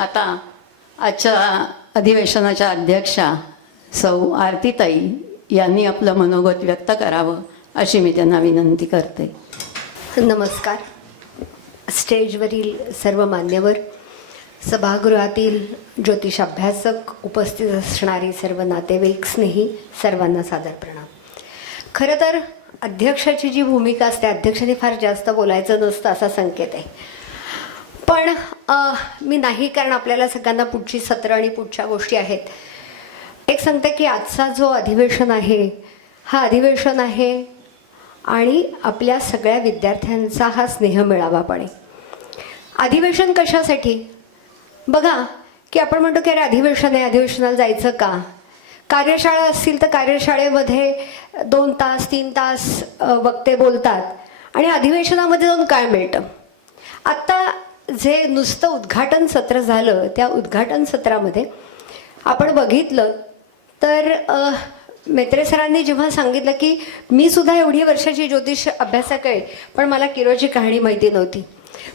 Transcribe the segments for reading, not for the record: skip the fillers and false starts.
आता आजच्या अधिवेशनाच्या अध्यक्षा सौ आरतीताई यांनी आपलं मनोगत व्यक्त करावं अशी मी त्यांना विनंती करते. नमस्कार. स्टेजवरील सर्व मान्यवर, सभागृहातील ज्योतिष अभ्यासक, उपस्थित असणारे सर्व नातेवाईक, स्नेही, सर्वांना सादर प्रणाम. खरं तर अध्यक्षाची जी भूमिका असते, अध्यक्षाने फार जास्त बोलायचं नसतं असा संकेत आहे. पण मी नाही, कारण आपल्याला सगळ्यांना पुढची सत्र आणि पुढच्या गोष्टी आहेत. एक सांगते की आजचा जो अधिवेशन आहे हा अधिवेशन आहे आणि आपल्या सगळ्या विद्यार्थ्यांचा हा स्नेहमेळावा पण आहे. अधिवेशन कशासाठी? बघा की आपण म्हणतो की अरे अधिवेशन आहे, अधिवेशनाला जायचं का? कार्यशाळा असतील तर कार्यशाळेमध्ये 2 तास 3 तास वक्ते बोलतात आणि अधिवेशनामध्ये जाऊन काय मिळतं? आत्ता जे नुसतं उद्घाटन सत्र झालं, त्या उद्घाटन सत्रामध्ये आपण बघितलं तर मेत्रे सरांनी जेव्हा सांगितलं की मी सुद्धा एवढी वर्षाची ज्योतिष अभ्यासक आहे पण मला किरोची कहाणी माहिती नव्हती,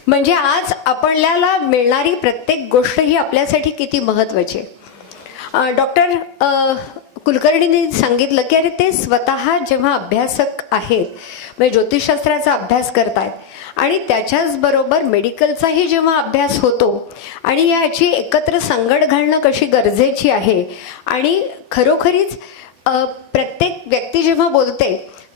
म्हणजे आज आपल्याला मिळणारी प्रत्येक गोष्ट ही आपल्यासाठी किती महत्त्वाची आहे. डॉक्टर कुलकर्णींनी सांगितलं की अरे ते स्वतः जेव्हा अभ्यासक आहेत, म्हणजे ज्योतिषशास्त्राचा अभ्यास करतायत आणि त्याच्याच बरोबर मेडिकलचाही जेव्हा अभ्यास होतो आणि याची एकत्र सांगड घालणं कशी गरजेची आहे, आणि खरोखरीच प्रत्येक व्यक्ती जेव्हा बोलते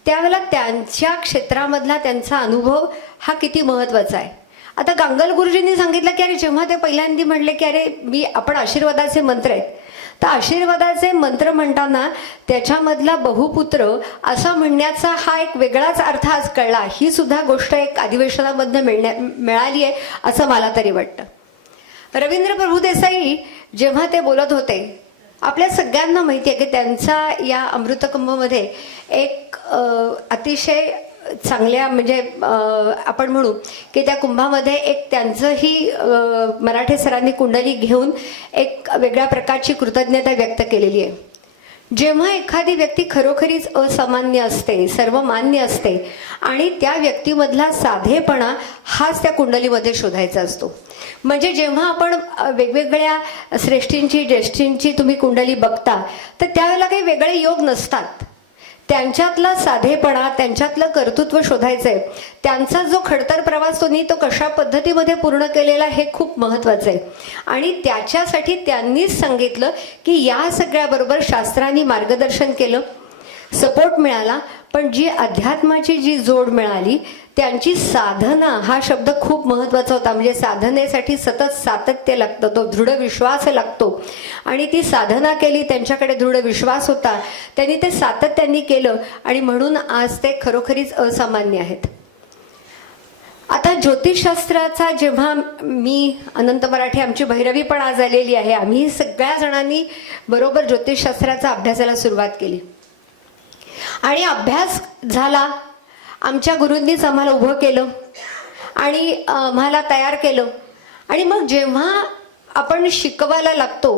त्यावेळेला त्यांच्या क्षेत्रामधला त्यांचा अनुभव हा किती महत्त्वाचा आहे. आता गांगल गुरुजींनी सांगितलं की अरे जेव्हा ते पहिल्यांदा म्हटले की अरे आपण आशीर्वादाचे मंत्र आहेत, तर आशीर्वादाचे मंत्र म्हणताना त्याच्यामधला बहुपुत्र असं म्हणण्याचा हा एक वेगळाच अर्थ आज कळला. ही सुद्धा गोष्ट एक अधिवेशनामधनं मिळाली आहे असं मला तरी वाटतं. रवींद्र प्रभुदेसाई जेव्हा ते बोलत होते, आपल्या सगळ्यांना माहिती आहे की त्यांचा या अमृतकुंभमध्ये एक अतिशय चांगल्या, म्हणजे आपण म्हणू की त्या कुंभामध्ये एक त्यांचंही मराठे सरांनी कुंडली घेऊन एक वेगळ्या प्रकारची कृतज्ञता व्यक्त केलेली आहे. जेव्हा एखादी व्यक्ती खरोखरीच असामान्य असते, सर्वमान्य असते आणि त्या व्यक्तीमधला साधेपणा हाच त्या कुंडलीमध्ये शोधायचा असतो. म्हणजे जेव्हा आपण वेगवेगळ्या श्रेष्ठींची ज्येष्ठींची तुम्ही कुंडली बघता तर त्यावेळेला काही वेगळे योग नसतात. त्यांच्यातला साधेपणा, त्यांच्यातलं कर्तृत्व शोधायचंय. त्यांचा जो खडतर प्रवास तो कशा पद्धतीमध्ये पूर्ण केलेला हे खूप महत्त्वाचं आहे. आणि त्याच्यासाठी त्यांनीच सांगितलं की या सगळ्याबरोबर शास्त्रांनी मार्गदर्शन केलं, सपोर्ट मिळाला, पण जी अध्यात्माची जी जोड मिळाली, त्यांची साधना हा शब्द खूप महत्त्वाचा होता. म्हणजे साधनेसाठी सतत सातत्य लागतं, तो दृढ विश्वास लागतो. आणि ती साधना केली, त्यांच्याकडे दृढ विश्वास होता, त्यांनी ते सातत्याने केलं आणि म्हणून आज ते खरोखरीच असामान्य आहेत. आता ज्योतिषशास्त्राचा जेव्हा मी, अनंत मराठे, आमची भैरवी पण आज आलेली आहे, आम्ही सगळ्या जणांनी बरोबर ज्योतिषशास्त्राचा अभ्यासाला सुरुवात केली आणि अभ्यास झाला. आमच्या गुरूंनीच आम्हाला उभं केलं आणि आम्हाला तयार केलं. आणि मग जेव्हा आपण शिकवायला लागतो,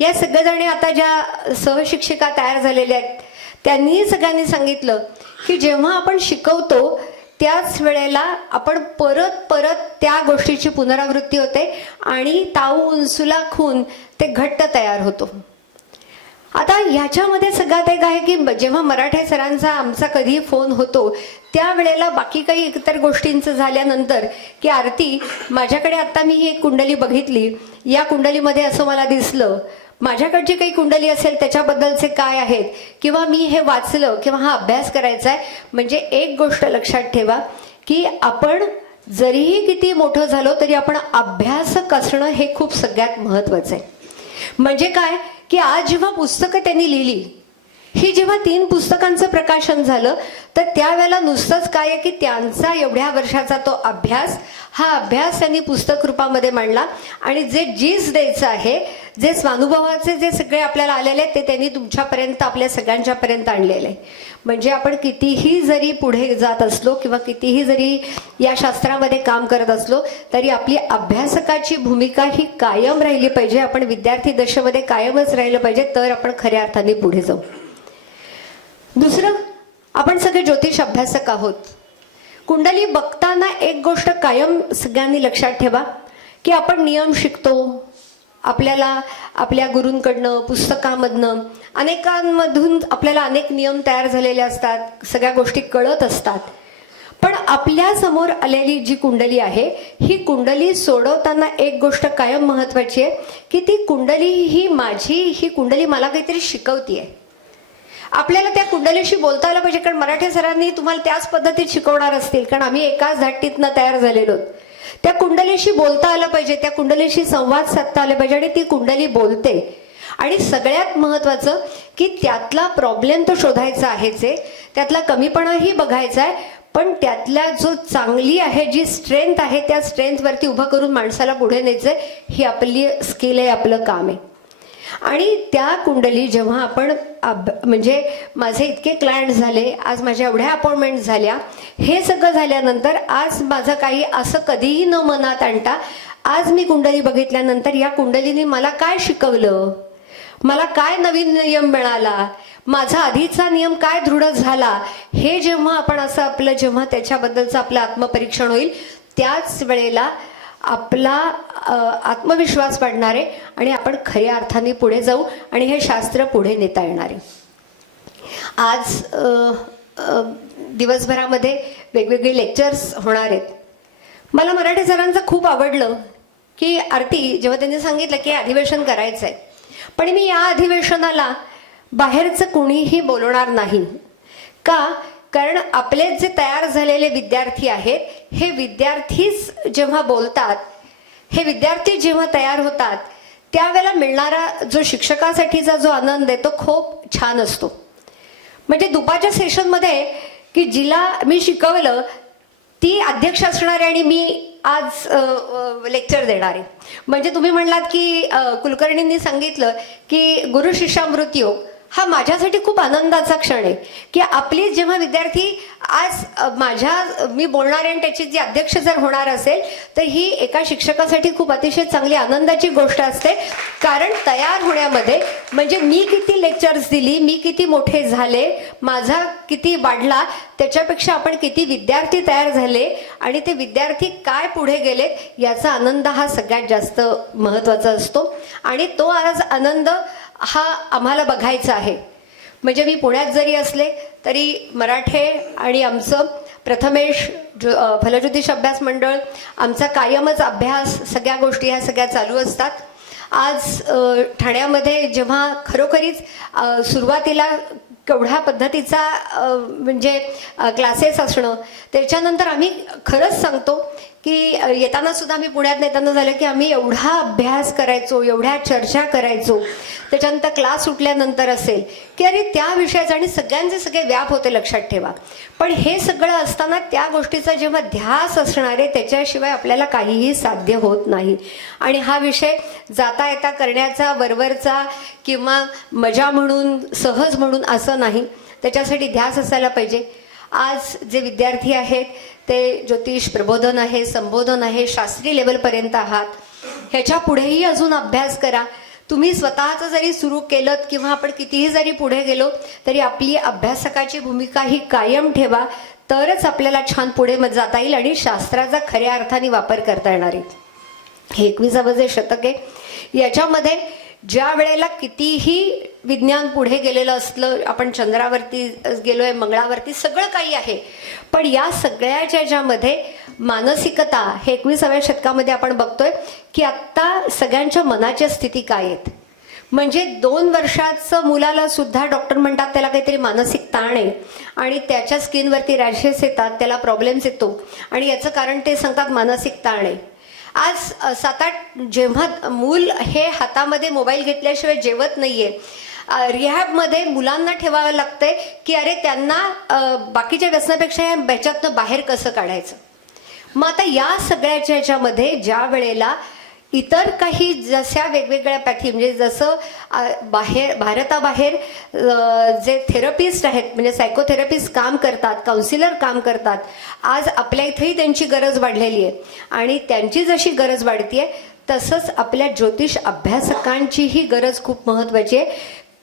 या सगळ्याजणी आता ज्या सहशिक्षिका तयार झालेल्या आहेत त्यांनी सगळ्यांनी सांगितलं की जेव्हा आपण शिकवतो त्याच वेळेला आपण परत परत त्या गोष्टीची पुनरावृत्ती होते आणि ताऊ उंसुला खून ते घट्ट तयार होतो. आता ह्याच्यामध्ये सगळ्यात एक आहे की जेव्हा मराठे सरांचा आमचा कधी फोन होतो त्यावेळेला बाकी काही इतर गोष्टींचं झाल्यानंतर की आरती, माझ्याकडे आता मी ही एक कुंडली बघितली, या कुंडलीमध्ये असं मला दिसलं, माझ्याकडची काही कुंडली असेल त्याच्याबद्दलचे काय आहेत, किंवा मी हे वाचलं किंवा हा अभ्यास करायचा आहे. म्हणजे एक गोष्ट लक्षात ठेवा की आपण जरीही किती मोठं झालो तरी आपण अभ्यासक असणं हे खूप सगळ्यात महत्त्वाचं आहे. म्हणजे काय की आज जेव्हा पुस्तकं त्यांनी लिहिली, ही जेव्हा 3 पुस्तकांचं प्रकाशन झालं, तर त्यावेळेला नुसतंच काय आहे की त्यांचा एवढ्या वर्षाचा तो अभ्यास, हा अभ्यास त्यांनी पुस्तक रूपामध्ये मांडला आणि जे जीस द्यायचं आहे, जे स्वानुभवाचे जे सगळे आपल्याला आलेले आहेत ते त्यांनी तुमच्यापर्यंत, आपल्या सगळ्यांच्यापर्यंत आणलेले आहे. म्हणजे आपण कितीही जरी पुढे जात असलो किंवा कितीही जरी या शास्त्रामध्ये काम करत असलो तरी आपली अभ्यासकाची भूमिका ही कायम राहिली पाहिजे. आपण विद्यार्थी दशेमध्ये कायमच राहिलं पाहिजे, तर आपण खऱ्या अर्थाने पुढे जाऊ. दुसरं, आपण सगळे ज्योतिष अभ्यासक आहोत. कुंडली बघताना एक गोष्ट कायम सगळ्यांनी लक्षात ठेवा की आपण नियम शिकतो, आपल्याला आपल्या गुरूंकडनं, पुस्तकामधनं, अनेकांमधून आपल्याला अनेक नियम तयार झालेले असतात, सगळ्या गोष्टी कळत असतात. पण आपल्या समोर आलेली जी कुंडली आहे, ही कुंडली सोडवताना एक गोष्ट कायम महत्वाची आहे की ती कुंडली ही माझी, ही कुंडली मला काहीतरी शिकवतीये. आपल्याला त्या कुंडलीशी बोलता आलं पाहिजे, कारण मराठे सरांनी तुम्हाला त्याच पद्धतीत शिकवणार असतील, कारण आम्ही एकाच धाटीतनं तयार झालेलो. त्या कुंडलीशी बोलता आलं पाहिजे, त्या कुंडलीशी संवाद साधता आले पाहिजे आणि ती कुंडली बोलते. आणि सगळ्यात महत्वाचं की त्यातला प्रॉब्लेम तो शोधायचा आहेच आहे, त्यातला कमीपणाही बघायचा आहे, पण त्यातल्या जो चांगली आहे, जी स्ट्रेंथ आहे, त्या स्ट्रेंथवरती उभं करून माणसाला पुढे न्यायचंय. ही आपली स्किल आहे, आपलं काम आहे. आणि त्या कुंडली जेव्हा आपण म्हणजे माझे इतके क्लायंट झाले, आज माझ्या एवढ्या अपॉइंटमेंट झाल्या, हे सगळं झाल्यानंतर आज माझं काही असं कधीही न मनात आणता आज मी कुंडली बघितल्यानंतर या कुंडलीने मला काय शिकवलं, मला काय नवीन नियम मिळाला, माझा आधीचा नियम काय दृढ झाला, हे जेव्हा आपण असं आपलं जेव्हा त्याच्याबद्दलचं आपलं आत्मपरीक्षण होईल, त्याच वेळेला आपला आत्मविश्वास वाढणार आहे आणि आपण खऱ्या अर्थाने पुढे जाऊ आणि हे शास्त्र पुढे नेता येणार आहे. आज दिवसभरामध्ये वेगवेगळे लेक्चर्स होणार आहेत. मला मराठे सरांचं खूप आवडलं की आरती जेव्हा त्यांनी सांगितलं की अधिवेशन करायचं आहे, पण मी या अधिवेशनाला बाहेरचं कोणीही बोलवणार नाही. का? कारण आपले जे तयार झालेले विद्यार्थी आहेत, हे विद्यार्थीच जेव्हा बोलतात, हे विद्यार्थी जेव्हा तयार होतात, त्यावेळेला मिळणारा जो शिक्षकासाठीचा जो आनंद आहे तो खूप छान असतो. म्हणजे दुपारच्या सेशनमध्ये की जिला मी शिकवलं ती अध्यक्ष असणार आहे आणि मी आज लेक्चर देणार आहे. म्हणजे तुम्ही म्हणलात की कुलकर्णींनी सांगितलं की गुरु शिष्यामृत योग हा माझ्यासाठी खूप आनंदाचा क्षण आहे की आपली जेव्हा विद्यार्थी आज मी बोलणार आणि त्याची जी अध्यक्ष जर होणार असेल तर ही एका शिक्षकासाठी खूप अतिशय चांगली आनंदाची गोष्ट असते. कारण तयार होण्यामध्ये म्हणजे मी किती लेक्चर्स दिली, मी किती मोठे झाले, माझा किती वाढला, त्याच्यापेक्षा आपण किती विद्यार्थी तयार झाले आणि ते विद्यार्थी काय पुढे गेले याचा आनंद हा सगळ्यात जास्त महत्त्वाचा असतो. आणि तो आज आनंद हा आम्हाला बघायचा आहे. म्हणजे मी पुण्यात जरी असले तरी मराठे आणि आमचं प्रथमेश फलज्योतिष अभ्यास मंडळ, आमचा कायमच अभ्यास, सगळ्या गोष्टी ह्या सगळ्या चालू असतात. आज ठाण्यामध्ये जेव्हा खरोखरीच सुरुवातीला केवढ्या पद्धतीचा म्हणजे क्लासेस असणं, त्याच्यानंतर आम्ही खरंच सांगतो की येताना सुद्धा आम्ही पुण्यात येताना झालं की आम्ही एवढा अभ्यास करायचो, एवढ्या चर्चा करायचो, त्याच्यानंतर क्लास सुटल्यानंतर असेल की अरे त्या विषयाचा आणि सगळ्यांचे सगळे व्याप होते, लक्षात ठेवा. पण हे सगळं असताना त्या गोष्टीचा जेव्हा ध्यास असणार आहे त्याच्याशिवाय आपल्याला काहीही साध्य होत नाही. आणि हा विषय जाता येता करण्याचा, वरवरचा किंवा मजा म्हणून, सहज म्हणून असं नाही, त्याच्यासाठी ध्यास असायला पाहिजे. आज जे विद्यार्थी आहेत ते ज्योतिष प्रबोधन आहे, संबोधन आहे, शास्त्रीय लेवलपर्यंत आहात. ह्याच्या पुढेही अजून अभ्यास करा. तुम्ही स्वतःचं जरी सुरू केलं किंवा आपण कितीही जरी पुढे गेलो तरी आपली अभ्यासकाची भूमिका ही कायम ठेवा, तरच आपल्याला छान पुढे जाता येईल आणि शास्त्राचा खऱ्या अर्थाने वापर करता येणार आहे. हे 21वे जे शतक आहे, याच्यामध्ये ज्या वेळेला कितीही विज्ञान पुढे गेलेलं असलं, आपण चंद्रावरती गेलोय, मंगळावरती सगळं काही आहे, पण या सगळ्याच्या ज्यामध्ये मानसिकता हे 21व्या शतकामध्ये आपण बघतोय की आत्ता सगळ्यांच्या मनाच्या स्थिती काय आहेत. म्हणजे 2 वर्षाचं मुलाला सुद्धा डॉक्टर म्हणतात त्याला काहीतरी मानसिक ताण आहे आणि त्याच्या स्किनवरती रॅशेस येतात, त्याला प्रॉब्लेम्स येतो आणि याचं कारण ते सांगतात मानसिक ताण आहे. आज 7-8 जेव्हा मूल हे हातामध्ये मोबाईल घेतल्याशिवाय जेवत नाहीये, रिहॅबमध्ये मुलांना ठेवावं लागतंय की अरे त्यांना बाकीच्या व्यसनापेक्षा या ह्याच्यातनं बाहेर कसं काढायचं. मग आता या सगळ्याच्या ह्याच्यामध्ये ज्या वेळेला इतर काही जशा वेगवेगळ्या पॅथी म्हणजे जसं भारताबाहेर जे थेरपिस्ट आहेत म्हणजे सायकोथेरपिस्ट काम करतात, काउन्सिलर काम करतात, आज आपल्या इथेही त्यांची गरज वाढलेली आहे. आणि त्यांची जशी गरज वाढतीये तसंच आपल्या ज्योतिष अभ्यासकांचीही गरज खूप महत्त्वाची आहे.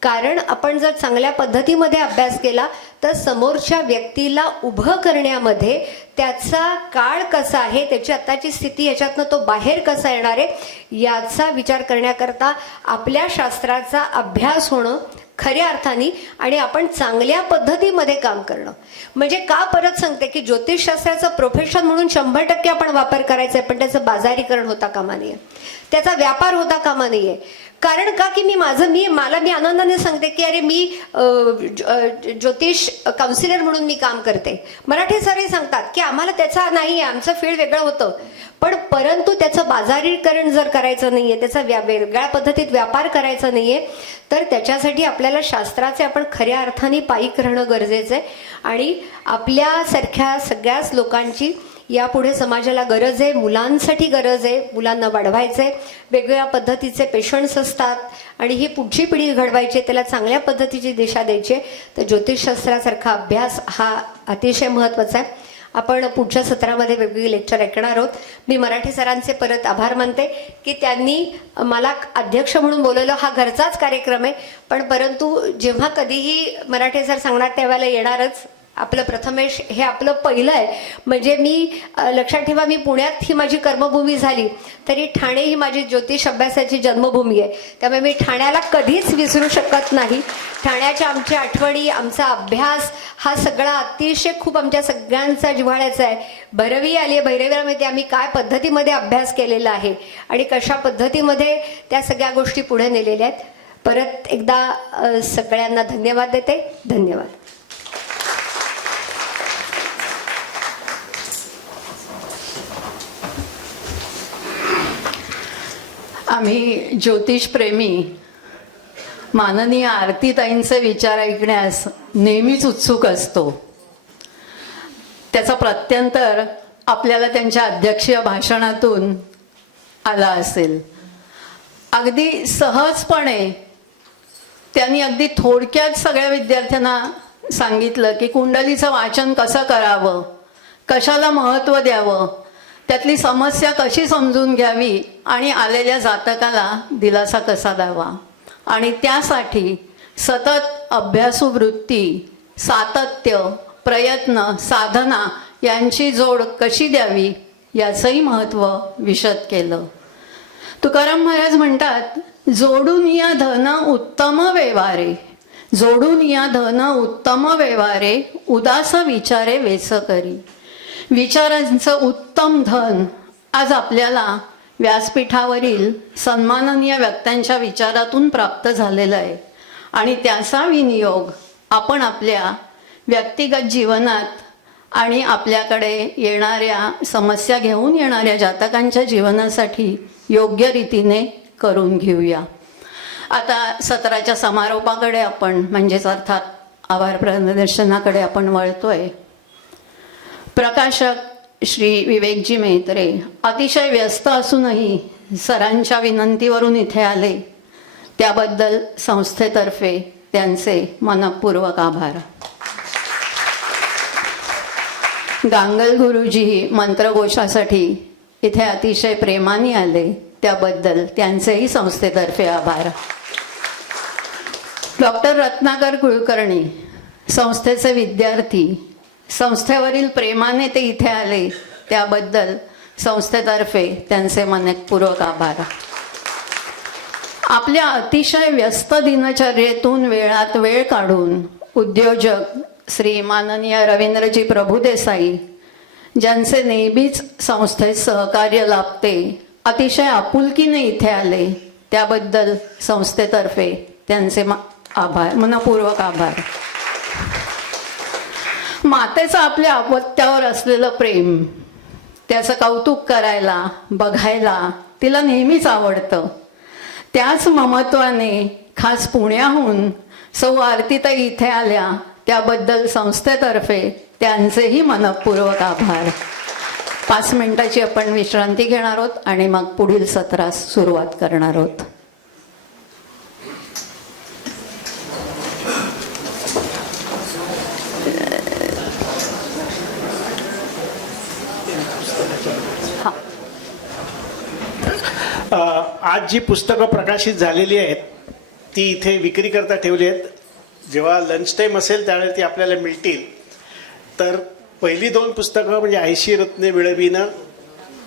कारण आपण जर चांगल्या पद्धतीमध्ये अभ्यास केला तर समोरच्या व्यक्तीला उभं करण्यामध्ये त्याचा काळ कसा आहे, त्याची आत्ताची स्थिती, याच्यातनं तो बाहेर कसा येणार आहे याचा विचार करण्याकरता आपल्या शास्त्राचा अभ्यास होणं खऱ्या अर्थाने आणि आपण चांगल्या पद्धतीमध्ये काम करणं. म्हणजे का परत सांगते की ज्योतिषशास्त्राचं प्रोफेशन म्हणून 100% आपण वापर करायचा आहे, पण त्याचं बाजारीकरण होता कामा नये, त्याचा व्यापार होता कामा नये. कारण का की मी आनंदाने सांगते की अरे मी ज्योतिष काउन्सिलर म्हणून मी काम करते. मराठी सरही सांगतात की आम्हाला त्याचा नाही, आमचं फील्ड वेगळं होतं, पण परंतु त्याचं बाजारीकरण जर करायचं नाहीये, त्याचा वेगळ्या पद्धतीत व्यापार करायचा नाहीये, तर त्याच्यासाठी आपल्याला शास्त्राचे आपण खऱ्या अर्थाने पाईक राहणं गरजेचं आहे. आणि आपल्यासारख्या सगळ्याच लोकांची यापुढे समाजाला गरज आहे, मुलांसाठी गरज आहे, मुलांना वाढवायचं आहे, वेगवेगळ्या पद्धतीचे पेशंट्स असतात आणि ही पुढची पिढी घडवायची आहे, त्याला चांगल्या पद्धतीची दिशा द्यायची आहे. तर ज्योतिषशास्त्रासारखा अभ्यास हा अतिशय महत्त्वाचा आहे. आपण पुढच्या सत्रामध्ये वेगवेगळे लेक्चर ऐकणार आहोत. मी मराठी सरांचे परत आभार मानते की त्यांनी मला अध्यक्ष म्हणून बोलवलं. हा घरचाच कार्यक्रम आहे, पण परंतु जेव्हा कधीही मराठी सर सांगणार त्यावेळेला येणारच. आपलं प्रथमेश हे आपलं पहिलं आहे. म्हणजे मी लक्षात ठेवा, मी पुण्यात ही माझी कर्मभूमी झाली तरी ठाणे ही माझी ज्योतिष अभ्यासाची जन्मभूमी आहे. त्यामुळे मी ठाण्याला कधीच विसरू शकत नाही. ठाण्याच्या आमच्या आठवणी, आमचा अभ्यास हा सगळा अतिशय खूप आमच्या सगळ्यांचा जिव्हाळ्याचा आहे. भैरवी आली आहे, भैरवीला माहिती आम्ही काय पद्धतीमध्ये अभ्यास केलेला आहे आणि कशा पद्धतीमध्ये त्या सगळ्या गोष्टी पुढे नेलेल्या आहेत. परत एकदा सगळ्यांना धन्यवाद देते. धन्यवाद. आम्ही ज्योतिषप्रेमी माननीय आरतीताईंचे विचार ऐकण्यास नेहमीच उत्सुक असतो. त्याचा प्रत्यंतर आपल्याला त्यांच्या अध्यक्षीय भाषणातून आला असेल. अगदी सहजपणे त्यांनी अगदी थोडक्यात सगळ्या विद्यार्थ्यांना सांगितलं की कुंडलीचं वाचन कसं करावं, कशाला महत्त्व द्यावं, त्यातली समस्या कशी समजून घ्यावी आणि आलेल्या जातकाला दिलासा कसा द्यावा आणि त्यासाठी सतत अभ्यासू वृत्ती, सातत्य, प्रयत्न, साधना यांची जोड कशी द्यावी याचंही महत्त्व विशद केलं. तुकाराम महाराज म्हणतात, जोडून या धन उत्तम व्यवहारे, जोडून या धन उत्तम व्यवहारे, उदास विचारे वेच करी. विचारांचं उत्तम धन आज आपल्याला व्यासपीठावरील सन्माननीय व्यक्तींच्या विचारातून प्राप्त झालेलं आहे आणि त्याचा विनियोग आपण आपल्या व्यक्तिगत जीवनात आणि आपल्याकडे येणाऱ्या समस्या घेऊन येणाऱ्या जातकांच्या जीवनासाठी योग्य रीतीने करून घेऊया. आता सत्राच्या समारोपाकडे आपण म्हणजेच अर्थात आभार प्रदर्शनाकडे आपण वळतोय. प्रकाशक श्री विवेकजी मेहत्रे अतिशय व्यस्त असूनही सरांच्या विनंतीवरून इथे आले, त्याबद्दल संस्थेतर्फे त्यांचे मनपूर्वक आभार. गांगल गुरुजी मंत्रघोषासाठी इथे अतिशय प्रेमाने आले, त्याबद्दल त्यांचेही संस्थेतर्फे आभार. डॉक्टर रत्नाकर कुलकर्णी संस्थेचे विद्यार्थी, संस्थेवरील प्रेमाने ते इथे आले, त्याबद्दल संस्थेतर्फे त्यांचे मनपूर्वक आभार. आपल्या अतिशय व्यस्त दिनचर्येतून वेळात वेळ काढून उद्योजक श्री माननीय रवींद्रजी प्रभुदेसाई, ज्यांचे नेहमीच संस्थेत सहकार्य लाभते, अतिशय आपुलकीने इथे आले, त्याबद्दल संस्थेतर्फे त्यांचे आभार, मनपूर्वक आभार. मातेचं आपल्या अपत्यावर असलेलं प्रेम, त्याचं कौतुक करायला, बघायला तिला नेहमीच आवडतं. त्याच ममत्वाने खास पुण्याहून सौ आरतीताई इथे आल्या, त्याबद्दल संस्थेतर्फे त्यांचेही मनपूर्वक आभार. 5 मिनिटाची आपण विश्रांती घेणार आहोत आणि मग पुढील सत्रास सुरुवात करणार आहोत. आज जी पुस्तकं प्रकाशित झालेली आहेत ती इथे विक्रीकरता ठेवली आहेत. जेव्हा लंच टाईम असेल त्यावेळेला ती आपल्याला मिळतील. तर पहिली 2 पुस्तकं म्हणजे 80 रत्ने विळविणं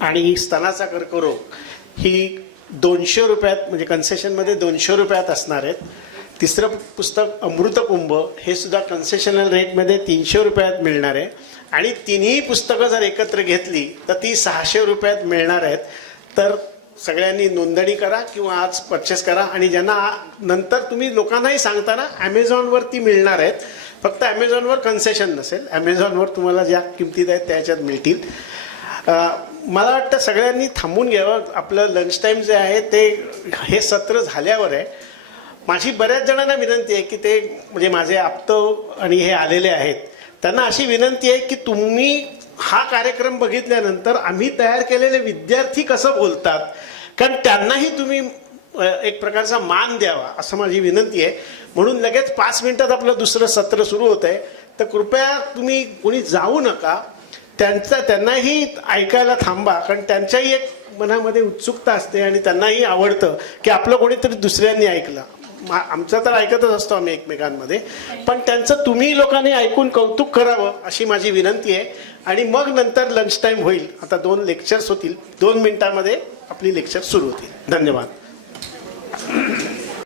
आणि स्तनाचा कर्करोग ही 200 रुपयात म्हणजे कन्सेशनमध्ये 200 रुपयात असणार आहेत. तिसरं पुस्तक अमृतकुंभ हे सुद्धा कन्सेशनल रेटमध्ये 300 रुपयात मिळणार आहे. आणि तिन्ही पुस्तकं जर एकत्र घेतली तर ती 600 रुपयात मिळणार आहेत. तर सगळ्यांनी नोंदणी करा किंवा आज परचेस करा. आणि ज्यांना नंतर तुम्ही लोकांनाही सांगताना ॲमेझॉनवर ती मिळणार आहेत. फक्त ॲमेझॉनवर कन्सेशन नसेल, ॲमेझॉनवर तुम्हाला ज्या किमतीत आहेत त्याच्यात मिळतील. मला वाटतं सगळ्यांनी थांबून घ्यावं. आपलं लंच टाईम जे आहे ते हे सत्र झाल्यावर आहे. माझी बऱ्याच जणांना विनंती आहे की ते म्हणजे माझे आप्त आणि हे आलेले आहेत त्यांना अशी विनंती आहे की तुम्ही हा कार्यक्रम बघितल्यानंतर आम्ही तयार केलेले विद्यार्थी कसं बोलतात, कारण त्यांनाही तुम्ही एक प्रकारचा मान द्यावा असं माझी विनंती आहे. म्हणून लगेच 5 मिनिटात आपलं दुसरं सत्र सुरू होत आहे. तर कृपया तुम्ही कोणी जाऊ नका. त्यांनाही ऐकायला थांबा, कारण त्यांच्याही एक मनामध्ये उत्सुकता असते आणि त्यांनाही आवडतं की आपलं कोणीतरी दुसऱ्यांनी ऐकलं. आमचं तर ऐकतच असतो आम्ही एकमेकांमध्ये, पण त्यांचं तुम्ही लोकांनी ऐकून कौतुक करावं अशी माझी विनंती आहे. आणि मग नंतर लंच टाईम होईल. आता 2 लेक्चर्स होतील. 2 मिनिटांमध्ये आपली लेक्चर सुरू होतील. धन्यवाद.